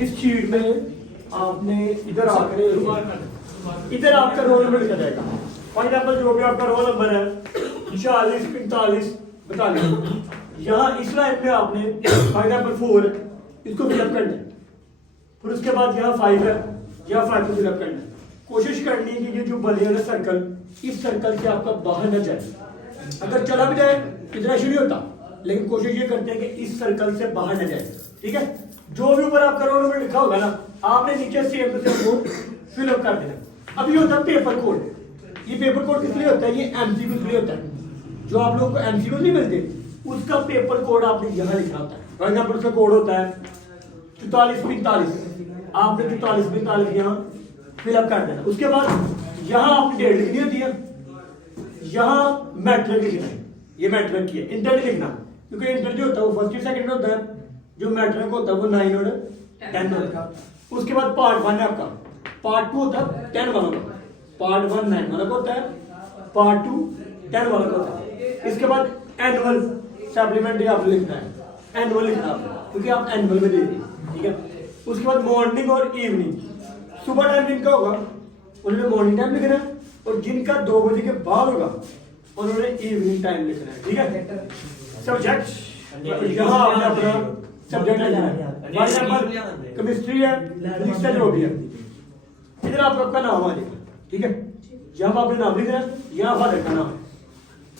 इस शीट में आपने इधर आकर आपका रोल नंबर लिखा जाएगा। फॉर एग्जाम्पल जो भी आपका रोल नंबर है 40, 45, 42, यहाँ इस लाइन में आपने फॉर एग्जाम्पल 4 इसको फिलअप करना है। फिर उसके बाद यहाँ 5 है, यहाँ 5 को फिलअप करना है। कोशिश करनी है कि ये जो बने है ना सर्कल, इस सर्कल से आपका बाहर न जाए। अगर चला भी जाए इतना इशू नहीं होता, लेकिन कोशिश ये करते हैं कि इस सर्कल से बाहर न जाए। ठीक है, जो भी ऊपर आपका रोल नंबर लिखा होगा ना, आपने नीचे सेम टू सेम वो फिलअप कर देना। अब ये होता है पेपर कोड। ये पेपर कोड किस लिए होता है? ये एमसीक्यू के लिए होता है। जो आप लोगों को एमसीक्यू नहीं मिलते, उसका पेपर कोड आपने यहाँ लिखना होता है। फॉर एग्जाम्पल उसका कोड होता है 44, 45, आपने 44, 45 यहाँ फिलअप कर देना। उसके बाद यहाँ आपने डेट लिखनी होती है, यहाँ मैट्रिक लिखना है। ये मैट्रिक की है, इंटर नहीं लिखना, क्योंकि इंटर जो होता है वो फर्स्ट सेकंड में होता है, जो मैट्रिक होता है वो 9 और 10 होता है। उसके बाद पार्ट 1 है आपका, पार्ट 2 होता है 10 वाला का, पार्ट 1 9 वाला का होता है, पार्ट 2 10 वाला का होता है। इसके बाद एनुअल सप्लीमेंट्री आपको लिखना है, एनुअल लिखना है क्योंकि आप एनुअल में दे रहे हैं। ठीक है, उसके बाद मॉर्निंग और इवनिंग, सुबह टाइम जिनका होगा उन्होंने मॉर्निंग टाइम लिखना है, और जिनका 2 बजे के बाद होगा उन्होंने इवनिंग टाइम लिखना है। ठीक है, सब्जेक्ट यहाँ आपने अपना सब्जेक्ट लिखना है। फॉर एग्जाम्पल केमिस्ट्री है, फिजिक्स है, जो भी है, इधर आपका नाम आ जाएगा। ठीक है, जहाँ आपने नाम लिखना है, यहाँ फादर का नाम है,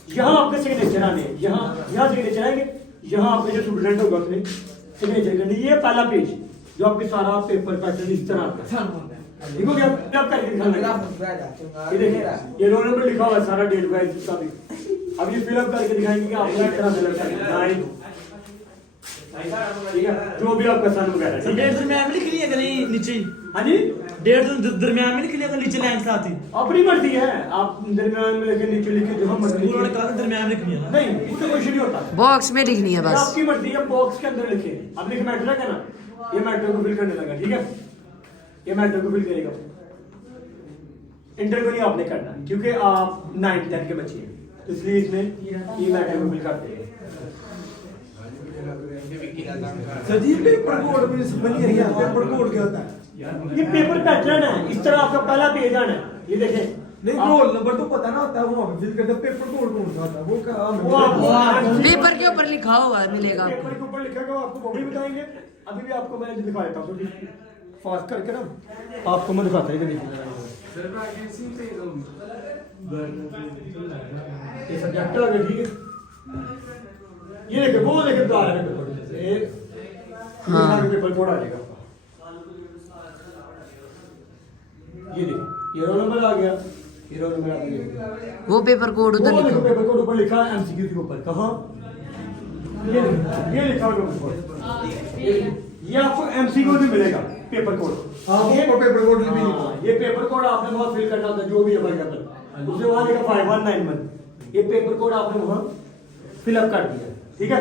यहाँ आपके सिग्नेचर आने हैं, यहाँ सिग्नेचर आएंगे, यहाँ आपके जो स्टूडेंट होगा उसने सिग्नेचर करनी। ये पहला पेज जो आपके सारा पेपर पैटर्न इस तरह आता है। ठीक हो गया? आप करके दिखाना, ये देखिए ये रोल नंबर लिखा हुआ है सारा, डेट वाइज का भी। अब ये फिलअप करके दिखाएंगे कि आपने किस तरह फिलअप करना है। ठीक है, जो भी आपका सन वगैरह। ठीक है, डेट दरमियान में लिख लिया कहीं नीचे? हाँ जी, डेट दरमियान में लिख लिया नीचे लाइन साथ ही? अपनी मर्जी है, आप दरमियान में लिखे, नीचे लिखे, जो हम मर्जी उन्होंने कहा दरमियान में लिखनी है ना? नहीं, उससे कुछ नहीं होता, बॉक्स में लिखनी है बस। आपकी मर्जी है, बॉक्स के अंदर लिखे। अब लिखे मैट्रिक है ना, ये मैट्रिक को फिल करने लगा। ठीक है, ये मैट्रिक को फिल करेगा। इंटर को नहीं आपने करना, क्योंकि आप 9th 10th के बच्चे हैं, तो इसलिए इसने ये मैट्रिक को फिल कर देगा। सर पेपर कोड में समझ नहीं आ रहा, पेपर कोड क्या होता है? ये पेपर पैटर्न है, इस तरह आपका पहला पेज आना है। ये देखें, नहीं रोल नंबर तो पता ना होता है, वो फिल करते पेपर कोड कौन सा होता है? वो आपको पेपर के ऊपर लिखा हुआ मिलेगा पेपर आपको। के ऊपर लिखेगा, आपको वो भी बताएंगे। अभी भी आपको मैं दिखा देता हूँ, फास्ट करके ना आपको मैं दिखाता हूँ। ये सब्जेक्ट आ गया। ठीक है, ये देखिए, वो देखिए बता रहा है पेपर, ये पेपर कोड आ जाएगा आपका। ये देखिए, ये रोल नंबर आ गया, ये रोल नंबर आ गया। वो पेपर कोड उधर वो लिखा। पेपर कोड ऊपर लिखा है, एमसीक्यू के ऊपर। कहाँ? ये लिखा हुआ है, ये आपको एमसीक्यू भी मिलेगा पेपर कोड। हाँ, वो पेपर कोड भी नहीं। हाँ, ये पेपर कोड आपने वहाँ फिल करना होता है, जो भी है। फॉर एग्जाम्पल उसने वहाँ लिखा 5191, ये पेपर कोड आपने वहाँ फिलअप कर दिया। ठीक है,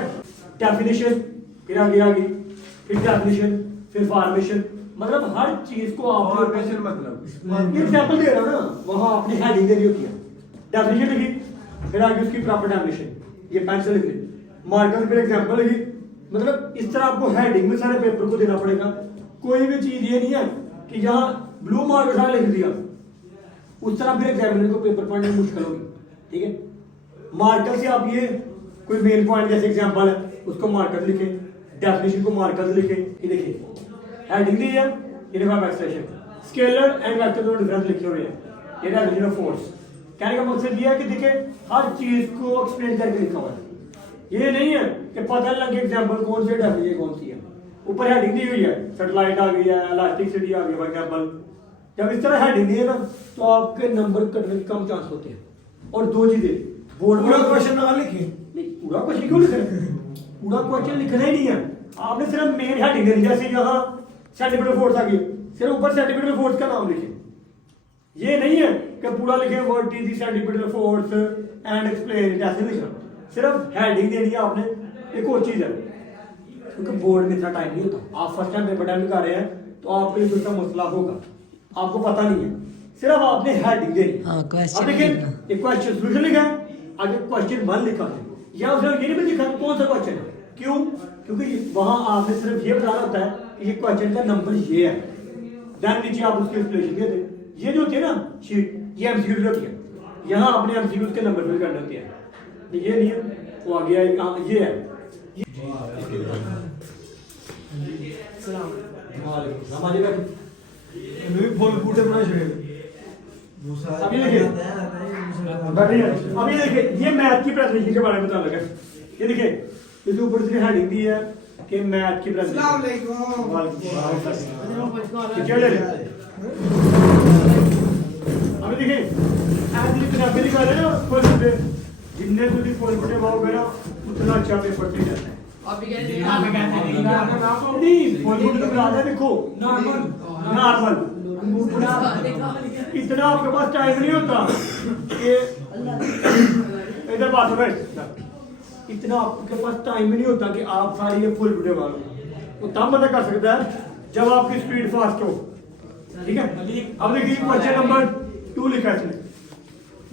डेफिनेशन फिर आगे आ गई, फिर डेफिनेशन, फिर फॉर्मेशन, मतलब हर चीज को आप फॉर्मेशन मतलब ये एग्जांपल दे रहा हूं ना, वहां आपने हेडिंग देनी होती है, डेफिनेशन लिखी, फिर आगे उसकी प्रॉपर डेफिनेशन, ये पेंसिल लिख ली, मार्कर फिर एग्जांपल लिखी। मतलब इस तरह आपको हेडिंग में सारे पेपर को देना पड़ेगा। कोई भी चीज ये नहीं है कि यहाँ ब्लू मार्क उठा लिख दिया, उस तरह फिर एग्जामिनर को पेपर पढ़ने में मुश्किल होगी। ठीक है, मार्कर से आप ये कोई मेन पॉइंट जैसे एग्जांपल है उसको मार्कर लिखे, डेफिनेशन को मार्कर लिखे। ये देखिए हेडिंग दी है, ये देखो एक्सप्रेशन, स्केलर एंड वेक्टर दोनों डिफरेंस लिखे हुए हैं, ये डेफिनेशन ऑफ फोर्स। कहने का मकसद ये है कि देखिए हर चीज को एक्सप्लेन करके लिखा हुआ है। ये नहीं है कि पता लगे एग्जांपल कौन सी डेफिनेशन कौन सी है। ऊपर हेडिंग दी हुई है, सैटेलाइट आ गई है, इलास्टिसिटी आ गई फॉर एग्जांपल। जब इस तरह हेडिंग दी है ना, तो आपके नंबर कटने के कम चांस होते हैं। और दो चीजें, बोर्ड पूरा क्वेश्चन ना लिखे। नहीं, पूरा क्वेश्चन क्यों लिख रहे हैं? पूरा क्वेश्चन लिखना ही नहीं है, आपने सिर्फ मेन हेडिंग देनी। जैसे यहाँ सेंटीमीटर फोर्स आ गई, सिर्फ ऊपर सेंटीमीटर फोर्स का नाम लिखे। ये नहीं है कि पूरा लिखे what is the centimetre force and explain, ऐसे लिखना। सिर्फ हेडिंग देनी है आपने। एक और चीज है, क्योंकि बोर्ड में इतना टाइम नहीं होता, आप फर्स्ट टाइम पेपर टाइम कर रहे हैं, तो आपके लिए कोई मसला होगा, आपको पता नहीं है, सिर्फ आपने हेडिंग देनी। हाँ, क्वेश्चन अब देखिए, लिखना। एक क्वेश्चन सोल्यूशन लिखा है, आगे क्वेश्चन 1 लिखा है, या उसने ये नहीं भी लिखा कौन सा क्वेश्चन है। क्यों? क्योंकि वहां आपने सिर्फ ये बताना होता है ये क्वेश्चन का नंबर ये है, देन नीचे आप उसकी एक्सप्लेनेशन दे दें। ये जो होती है ना शीट, ये एमसीक्यू होती है, यहाँ अपने एमसीक्यू के नंबर फिल करने होते हैं। ये नहीं है वो आ गया, ये है हमारे फुल बूटे बना छड़े अभी देखिए ये मैथ की प्रेजेंटेशन के बारे में बता लगा। ये देखिए इसके ऊपर से हेडिंग दी है कि मैथ की प्रेजेंटेशन। अभी देखिए पंजाबी लिखा है ना फुल बूटे, जितने तुझे फुल बूटे पाओगे ना उतना अच्छा पेपर पे जाता है। नहीं फुल बूटे तो बना है, देखो नॉर्मल इतना आपके पास टाइम नहीं होता कि इधर बात हो, इतना आपके पास टाइम नहीं होता कि आप सारी ये फुल वीडियो बना लो। वो तब बंदा कर सकता है जब आपकी स्पीड फास्ट हो। ठीक है, अब देखिए क्वेश्चन नंबर 2 लिखा है इसमें।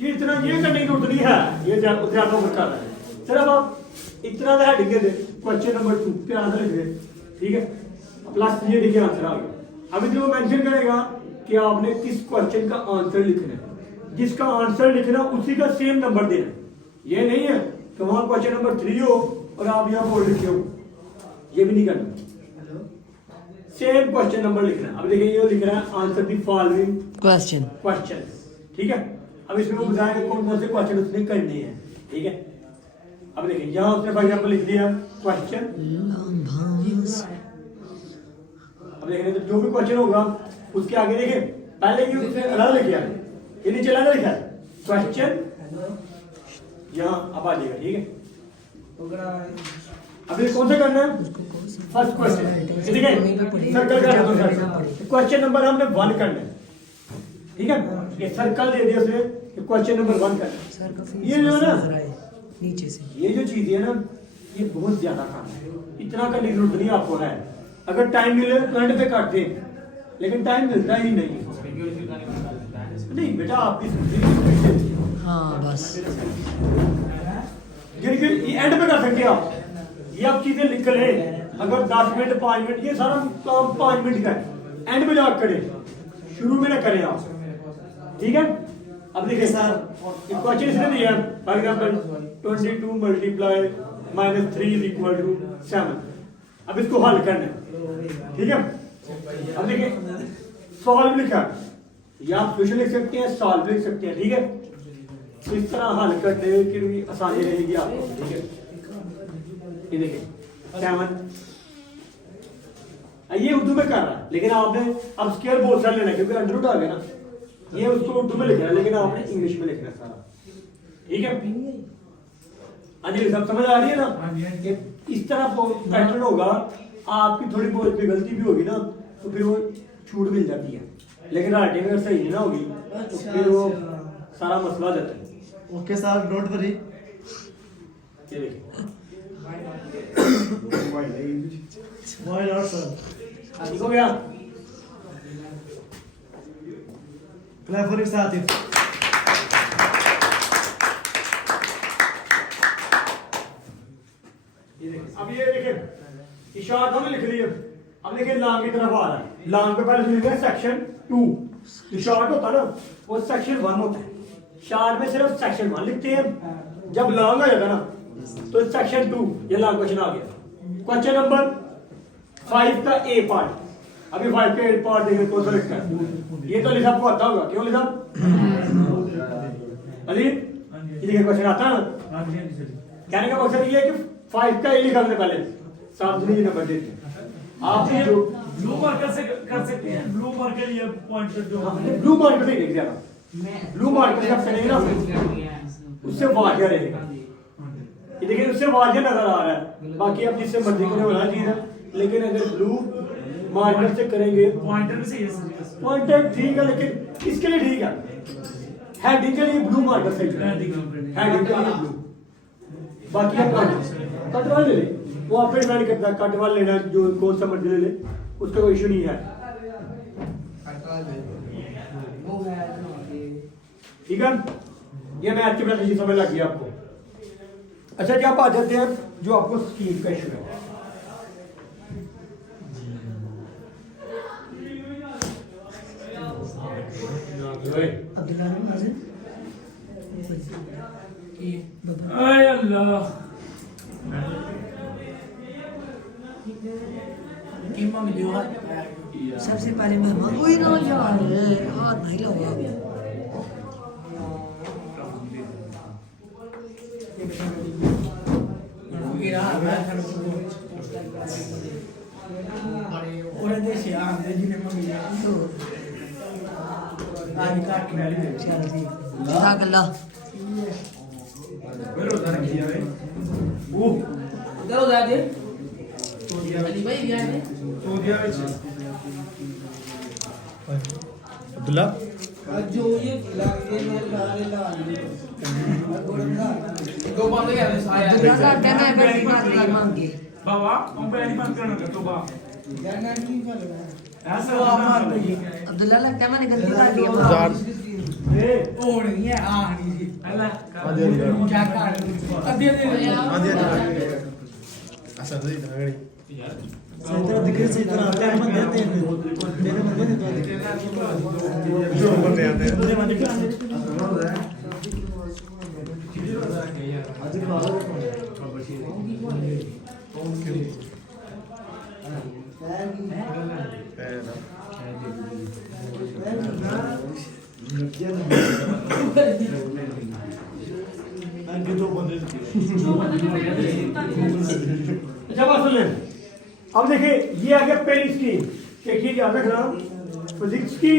ये इतना ये करने की जरूरत नहीं है, ये ज्यादा वर्क कर रहा है। सिर्फ आप इतना सा हेडिंग दे, क्वेश्चन नंबर 2 प्यारा सा लिख दे। ठीक है, प्लस ये देखिए आंसर आ गया। अभी जो मेंशन करेगा कि आपने किस क्वेश्चन का आंसर लिखना है, जिसका आंसर लिखना उसी का सेम नंबर देना। ये नहीं है कि वहां क्वेश्चन नंबर 3 हो और आप यहाँ बोर्ड लिखे हो, ये भी नहीं करना। सेम क्वेश्चन नंबर लिखना। अब देखिए ये लिख रहा है आंसर द फॉलोइंग क्वेश्चन। ठीक है, अब इसमें वो बताएंगे कौन कौन से क्वेश्चन उसने करने हैं। ठीक है, अब देखिए यहाँ उसने फॉर एग्जांपल लिख दिया क्वेश्चन। अब देखिए तो जो भी क्वेश्चन होगा उसके आगे देखिए पहले ये उसने अलग लिखा है, ये नीचे अलग लिखा है क्वेश्चन, यहाँ अब आ जाएगा। ठीक है, अब ये कौन सा करना है, फर्स्ट क्वेश्चन। ठीक है, सर्कल कर दो, क्वेश्चन नंबर हमने 1 करना है। ठीक है, ये सर्कल दे दिया उसने, क्वेश्चन नंबर 1 करना है। ये जो है ना नीचे से ये जो चीज है ना ये बहुत ज्यादा काम है, इतना करने की जरूरत नहीं आपको है। अगर टाइम मिले तो एंड पे काट दे, लेकिन टाइम मिलता ही नहीं। नहीं बेटा आपकी हाँ बस ये एंड पे कर सकते हैं आप, ये आप चीजें लिख ले। अगर 10 मिनट 5 मिनट ये सारा काम 5 मिनट का है, एंड पे जाकर करें, शुरू में ना करें आप। ठीक है, अब देखिए सर क्वेश्चन इसने दिया for example 22 multiply -3 is equal to 7। अब इसको हल करना है। ठीक है, अब देखिए सॉल्व लिखा है, या आप क्वेश्चन लिख सकते हैं, सॉल्व लिख सकते हैं। ठीक है, इस तरह हल करने की भी आसानी रहेगी आपको। ठीक है, ये देखिए 7 ये उर्दू में कर रहा है, लेकिन आपने अब स्क्वायर बहुत सारा लेना है क्योंकि अंडररूट आ गया ना, ये उसको उर्दू में लिखना है लेकिन आपने इंग्लिश में लिखना है सारा। ठीक है, अंजलि सब समझ आ रही है ना कि इस तरह पैटर्न होगा। आपकी थोड़ी बहुत भी गलती भी होगी ना तो फिर वो छूट मिल जाती है, लेकिन राइटिंग अगर सही ना होगी तो फिर वो सारा मसला जाता है। Okay sir, don't worry. ये देखिए व्हाई नॉट सर, ठीक हो गया। क्लैप फॉर साथिब। अब ये देखिए इशारा हमने लिख लिया। अब देखिए लॉन्ग की तरफ आ रहा है, लॉन्ग पे पहले लिख लिया सेक्शन 2। जो शॉर्ट होता है ना वो सेक्शन 1 होता है, शॉर्ट में सिर्फ सेक्शन 1 लिखते हैं। जब लॉन्ग आ जाता ना तो सेक्शन 2, ये लॉन्ग क्वेश्चन आ गया। क्वेश्चन नंबर 5 का ए पार्ट। अभी 5 का ए पार्ट देखिए कौन सा लिखा है, ये तो लिखा आपको आता होगा, क्यों लिखा अली? ये देखिए क्वेश्चन आता है। कहने का मकसद ये है कि 5 का ए लिखा हमने पहले, सार्वजनिक नंबर देते हैं। आप जो ब्लू मार्कर से कर सकते हैं, ब्लू मार्कर ये पॉइंटर जो ब्लू मार्कर से देख ज्यादा, ब्लू मार्कर से आप करेंगे ना उससे वाजिया रहेगा। ये देखिए उससे वाजिया नजर आ रहा है, बाकी आप जिससे मर्जी करें वाला चीज है, लेकिन अगर ब्लू मार्कर से करेंगे पॉइंटर भी सही है सर। पॉइंटर ठीक है, लेकिन इसके लिए ठीक है, हेडिंग के लिए ब्लू मार्कर सही है, हेडिंग के लिए ब्लू। बाकी आप कट वाले ले, वो आप पे डिपेंड करता है, कट वाले लेना जो कौन सा मर्जी ले ले, उसका कोई इशू नहीं है। ठीक है, ये मैं आपकी बात समझ लग गई आपको। अच्छा क्या आप आ जाते हैं जो आपको स्कीम का इशू है। ओए अब्दुल्ला ने माजिद आय अल्लाह सबसे पहले मेहमान कोई ना यार हाथ नहीं लगा चल ठीक अगला अब्दुल्ला अब्दुल्ला का कहना है पैसे मांगे मांगे बाबा हम पहली बात करना कर तो बा ऐसा अब्दुल्ला लगता है मैंने गलती कर दी है हजार अल्लाह ऐसा तो इतना गड़ी सही तरह दिखे सही तरह आते हैं बंदे आते हैं मेरे बंदे नहीं तो जो बंदे आते हैं मेरे बंदे क्या आते जब सुन लें अब देखिए ये आ गया पेरिंग स्कीम देखिए याद रखना फिजिक्स की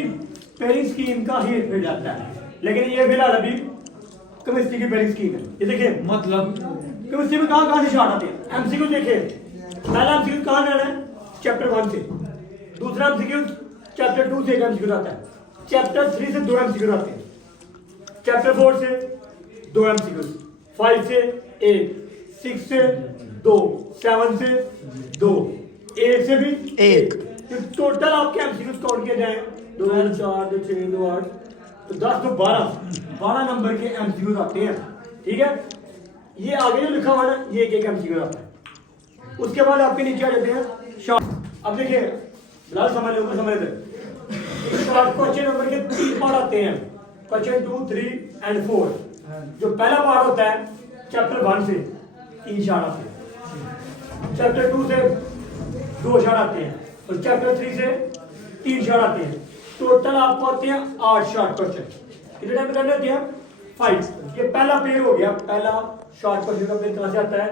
पेरिंग स्कीम का ही मिल जाता है लेकिन ये फिलहाल अभी केमिस्ट्री की पेरिंग स्कीम है ये देखिए मतलब केमिस्ट्री में कहाँ से स्टार्ट आते हैं एमसीक्यू देखिए पहला एमसीक्यू कहाँ जाना है चैप्टर 1 से दूसरा एमसीक्यू चैप्टर 2 से एक एमसीक्यू आता है चैप्टर 3 से 2 एमसीक्यू आते हैं चैप्टर 4 से 2 एमसीक्यू 5 से 1 6 से 2 7 से 2 8 से भी एक टोटल आपके एमसीक्यू काउंट किए जाए 2 4 2 6 2 8 तो 10 तो 12 नंबर के एमसीक्यू आते हैं ठीक है ये आगे जो लिखा हुआ है ना ये एक एमसीक्यू आता है उसके बाद आपके नीचे आ जाते हैं शॉर्ट अब देखिए बिलाल समझ लो समझ लेते शॉर्ट क्वेश्चन नंबर के 3 पार्ट आते हैं क्वेश्चन 2 3 एंड 4 जो पहला पार्ट होता है चैप्टर 1 से 3 शॉर्ट आते हैं चैप्टर 2 से 2 शॉर्ट आते हैं और चैप्टर 3 से 3 शॉर्ट आते हैं टोटल आपको आते हैं 8 शॉर्ट क्वेश्चन कितने टाइम करने होते हैं 5 ये पहला पेयर हो गया पहला शॉर्ट क्वेश्चन का पेयर कहां से आता है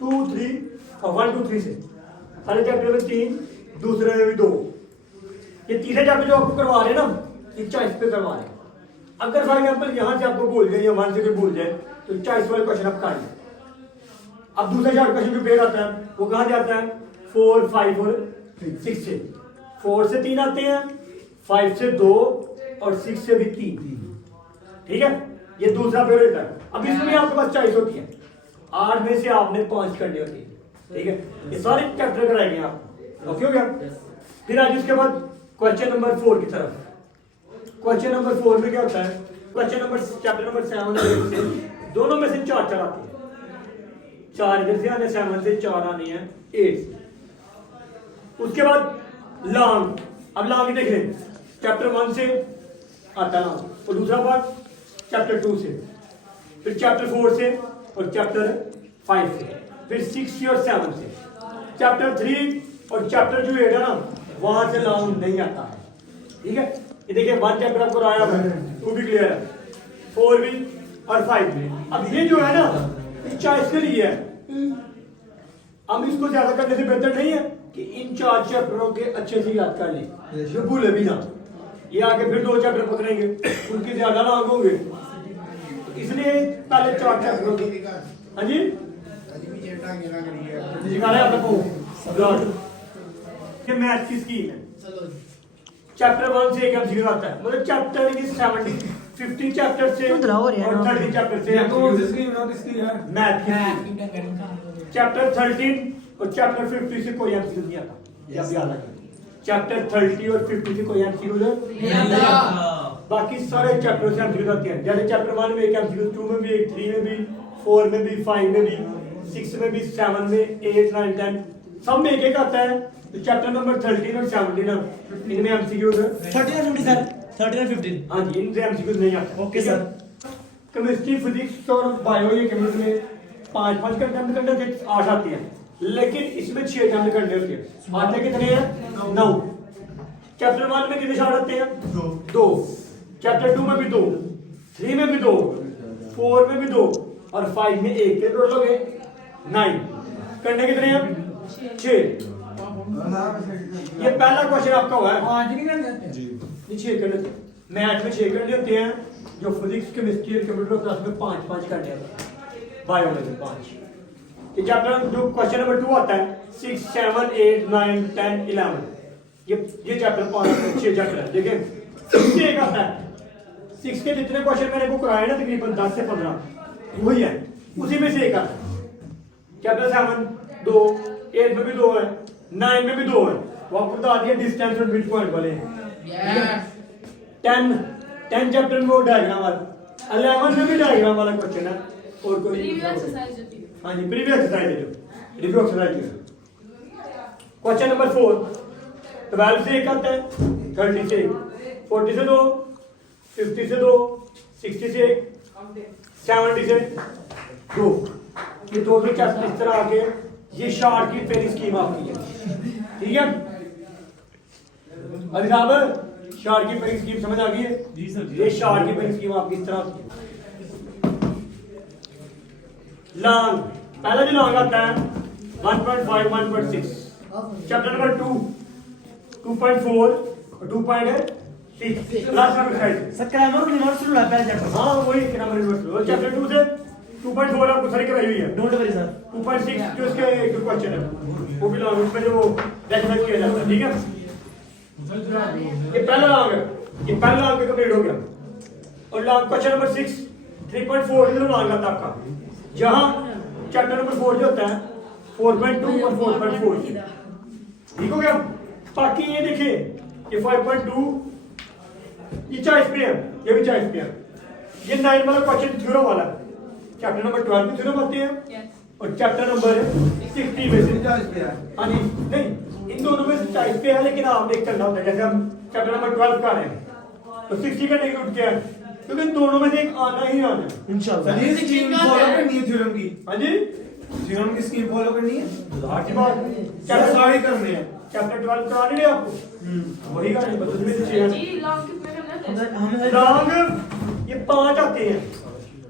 2 3 और 1 2 3 से पहले चैप्टर में 3 दूसरे में भी 2 ये तीसरे चैप्टर जो आपको करवा रहे हैं ना ये चॉइस पे करवा रहे हैं अगर फॉर एग्जांपल यहां से आपको भूल गए या 1 से कोई भूल जाए तो चॉइस वाले क्वेश्चन आप कर लें अब दूसरा शॉर्ट क्वेश्चन जो पेयर आता है वो कहां से आता है 4 5 और 6 से 4 से 3 आते हैं 5 से 2 और 6 से भी 3 ठीक है ये दूसरा पेयर होता है अब इसमें आपके पास चॉइस होती है 8 में से आपने 5 करनी होती है ठीक है ये सारे चैप्टर कराएंगे आप ओके हो गया फिर आज इसके बाद क्वेश्चन नंबर 4 की तरफ क्वेश्चन नंबर 4 में क्या होता है क्वेश्चन नंबर चैप्टर नंबर 7 और 8 से दोनों में से 4 आते हैं 4 इधर से आने 7 से 4 आनी है 8 उसके बाद लॉन्ग अब लॉन्ग देख लें चैप्टर 1 से आता है और दूसरा पार्ट चैप्टर 2 से फिर चैप्टर 4 से और चैप्टर 5 से फिर 6 से और 7 से चैप्टर 3 और चैप्टर जो 8 है ना वहां से लॉन्ग नहीं आता है ठीक है ये देखिए 1 चैप्टर आपको आया है 2 भी क्लियर है 4 भी और 5 भी अब ये जो है ना ये चॉइस के लिए है हम इसको ज्यादा करने से बेहतर नहीं है कि इन 4 चैप्टरों के अच्छे से याद कर लें जो भूले भी ना ये आगे फिर 2 चैप्टर पकड़ेंगे उनके ज्यादा लॉन्ग होंगे इसलिए पहले 4 चैप्टरों की हाँ जी ये मैथ की स्कीम है चैप्टर 1 से एक एमसीक्यू आता है मतलब चैप्टर की 15 चैप्टर से और 30 चैप्टर से मैथ की चैप्टर 13 और चैप्टर 50 से कोई एमसीक्यू नहीं आता जब याद आ चैप्टर 30 और 50 से कोई एमसीक्यू नहीं आता बाकी सारे चैप्टर से एमसीक्यू आते हैं जैसे चैप्टर 1 में एक एमसीक्यू 2 में भी एक 3 में भी 4 में भी 5 में भी 6 में भी 7 में 8 9 10 सब में एक एक आता है तो चैप्टर नंबर 13 और 17 इनमें एमसीक्यू है 30 और 50 सर 13 और 15 हाँ जी, इनसे एमसीक्यू नहीं आता। ओके ठीक है? सर। केमिस्ट्री, फिजिक्स और बायो ये केमिस्ट्री में 5-5 का अटेम्प्ट करने होते हैं, 8 आती हैं, लेकिन इसमें 6 अटेम्प्ट करने होते हैं। आते कितने हैं? 9। चैप्टर 1 में कितने शॉट आते हैं? 2। चैप्टर 2 में भी 2, 3 में भी 2, 4 में भी 2 और 5 में 1 के टोटल हो गए 9। करने कितने हैं? 6। ये पहला क्वेश्चन आपका हुआ है। 5 नहीं करते जी। ये 6 करने होते हैं। मैथ में 6 करने होते हैं, जो फिजिक्स, केमिस्ट्री और कंप्यूटर होता है उसमें 5-5 करने होते हैं। बायो में से 5। ये चैप्टर जो क्वेश्चन नंबर 2 आता है 6, 7, 8, 9, 10, 11, ये चैप्टर 5-6 चैप्टर है। देखिए 6 से 1 आता है। 6 के जितने क्वेश्चन मैंने को कराए ना तकरीबन 10 से 15 वही है, उसी में से 1 आता है। चैप्टर 7 2, 8 में भी 2 है, 9 में भी 2 है। वो आपको बता दिया डिस्टेंस और मिड पॉइंट वाले हैं। 10 चैप्टर में वो डायग्राम वाला, 11 में भी डायग्राम वाला क्वेश्चन है। और कोई हाँ जी, प्रीवियस एक्सरसाइज है जो रिव्यू एक्सरसाइज है। क्वेश्चन नंबर 4 12 से 1 आता है, 30 से 1, 40 से 2, 50 से 2, 60 से 1, 70 से 2। ये 2 चैप्टर इस तरह आके ये शार्ट की पहली स्कीम आपकी है। ठीक है अभी साहब, शार्ट की पहली स्कीम समझ आ गई है? जी सर जी। ये शार्ट की पहली स्कीम आपकी इस तरह होती है। लॉन्ग, पहला जो लॉन्ग आता है 1.5, 1.6। चैप्टर नंबर 2 2.4 और 2.6 लास्ट में एक्सरसाइज। सर ग्रामर यूनिवर्सल है पहला चैप्टर। हाँ वही ग्रामर यूनिवर्सल। और चैप्टर 2 से 2.4 आपको सारी कराई हुई है। Don't worry sir. 2.6 जो इसके एक क्वेश्चन है वो भी लॉन्ग, उसमें जो रेकमेंड किया जाता है। ठीक है, ये पहला लॉन्ग है, ये पहला लॉन्ग कंप्लीट हो गया। और लॉन्ग क्वेश्चन नंबर 6 3.4 जो लॉन्ग आता है आपका, जहां चैप्टर नंबर 4 जो होता है 4.2 और 4.4। ठीक हो गया। बाकी ये देखिए ये 5.2 ये 40 पे है, ये भी 40 पे है। ये 9 वाला क्वेश्चन थ्योरम वाला है। चैप्टर नंबर 12 में थ्योरम आते हैं और चैप्टर नंबर 60 में से हाँ जी नहीं, इन दोनों में से 40 पे है, लेकिन आपने एक करना होता है। जैसे हम चैप्टर नंबर 12 का रहे हैं तो 60 का नहीं रुक गया, क्योंकि दोनों में से एक आना ही आना है इंशाल्लाह। सर ये स्कीम फॉलो करनी है थ्योरम की। हाँ जी, थ्योरम की स्कीम फॉलो करनी है। अच्छी बात। चैप्टर चैप्टर सारे करने हैं। चैप्टर 12 कराने नहीं आपको वही करनी, बस उसमें से 6 हमें लॉन्ग ये 5 आते हैं।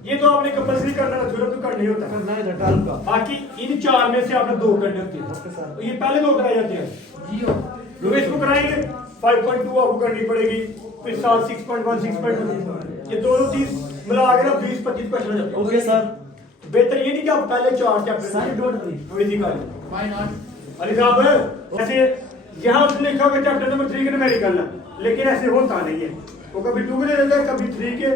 ये तो आपने कंपल्सरी करना है, थ्योरम तो करना ही होता है। करना है सर 12 का। बाकी इन 4 में से आपने 2 करने होते हैं। तो ये पहले 2 कराए जाते हैं। तो इसको कराएंगे 5.2 आपको करनी पड़ेगी, फिर 7 6.1 6.2 ये दोनों चीज मिला के ना 20-25 क्वेश्चन हो जाते हैं। Okay sir. बेहतर ये नहीं कि आप पहले 4 चैप्टर सर डोंट वरी। थोड़ी सी कर लें। अली साहब ऐसे यहाँ उसने लिखा होगा चैप्टर नंबर 3 के न्यूमेरिकल है, लेकिन ऐसे होता नहीं है। वो कभी 2 के दे देता है, कभी 3 के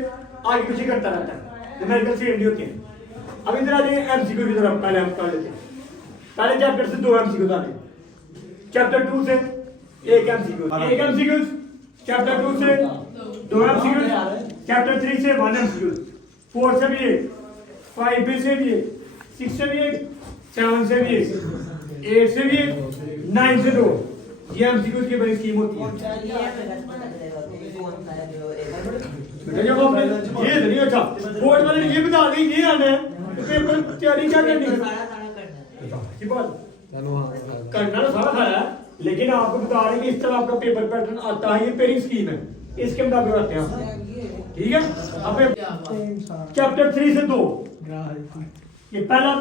आगे पीछे करता रहता है। न्यूमेरिकल सेम नहीं होती है। अब इधर आ जाइए एमसीक्यू की तरफ, पहले हम कर लेते हैं। पहले चैप्टर से 2 एमसीक्यू था, चैप्टर 2 से 1 एमसीक्यू, 1 एमसीक्यू। चैप्टर 2 से 2 एमसीक्यू, चैप्टर 3 से 1 एमसीक्यू, 4 से भी 1, 5 से भी 1, 6 से भी 1, 7 से भी 1, 8 से भी 1, 9 से 2। ये एमसीक्यू की बड़ी स्कीम होती है। जब आपने ये नहीं अच्छा बोर्ड वाले ने ये बता दी ये आना है, तो पेपर तैयारी क्या करनी है? की बात करना तो सारा है, लेकिन आपको बता रहे हैं कि इस तरह आपका पेपर पैटर्न आता है। ये पेरिंग स्कीम है, इसके मुताबिक आते हैं आप। ठीक है, अब चैप्टर 3 से 2 ये पहला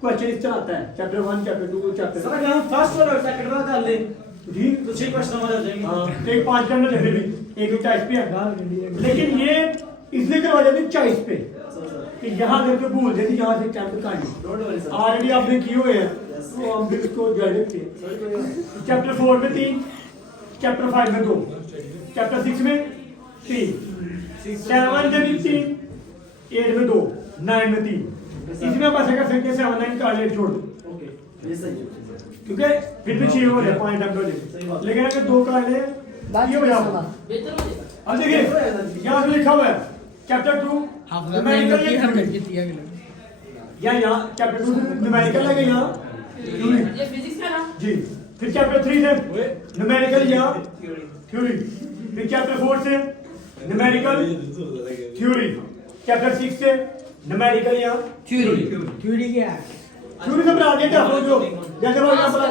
क्वेश्चन इस तरह आता है। चैप्टर 1 चैप्टर 2 चैप्टर सर हम फर्स्ट और सेकंड वाला कर ले ठीक तो 6 क्वेश्चन हो जाएंगे। हाँ, एक 5 घंटे लग रहे थे, एक 40 पे है, लेकिन ये इसलिए करवा जाते 40 पे कि यहाँ करके भूल जाती, यहाँ से चैप्टर कहानी ऑलरेडी आपने किए हुए हैं, तो हम भी इसको जारी रखते हैं। चैप्टर 4 में 3, चैप्टर 5 में 2, चैप्टर 6 में 3, 7 में भी 3, 8 में 2, 9 में 3। इसमें आप ऐसा कर सकते हैं 7 9 का छोड़ दो। ओके ये सही है, क्योंकि फिर भी 6 हो रहे 5 टाइम, लेकिन अगर 2 का ले ये हो जाएगा। अब देखिए यहाँ से लिखा हुआ है चैप्टर 2 न्यूमेरिकल या यहाँ चैप्टर 2 न्यूमेरिकल लगे यहाँ ये फिजिक्स का ना जी। फिर चैप्टर 3 से न्यूमेरिकल यहाँ थ्योरी, फिर चैप्टर 4 से न्यूमेरिकल थ्योरी चैप्टर 6 से न्यूमेरिकल या थ्योरी थ्योरी क्या है? थ्योरी से बना दिया हो जो जैसे for example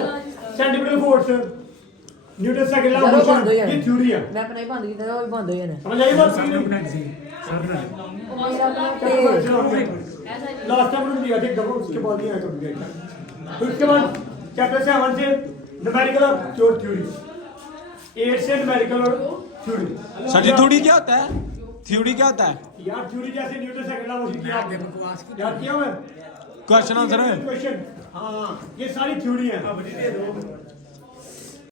centimetre force Newton second law of motion ये थ्योरी है मैं अपना ही बंद किया था वो भी बंद हो जाना समझ आई बात नहीं लास्ट टाइम उन्होंने दिया था कब उसके बाद नहीं आया कभी तो उसके बाद चैप्टर 7 से न्यूमेरिकल और थ्योरी 8 से न्यूमेरिकल और थ्योरी सर जी थ्योरी क्या होता है? थ्योरी क्या होता है? यार थ्योरी जैसे Newton second law of motion किया याद किया मैं क्वेश्चन आंसर है। क्वेश्चन हाँ ये सारी थ्योरी है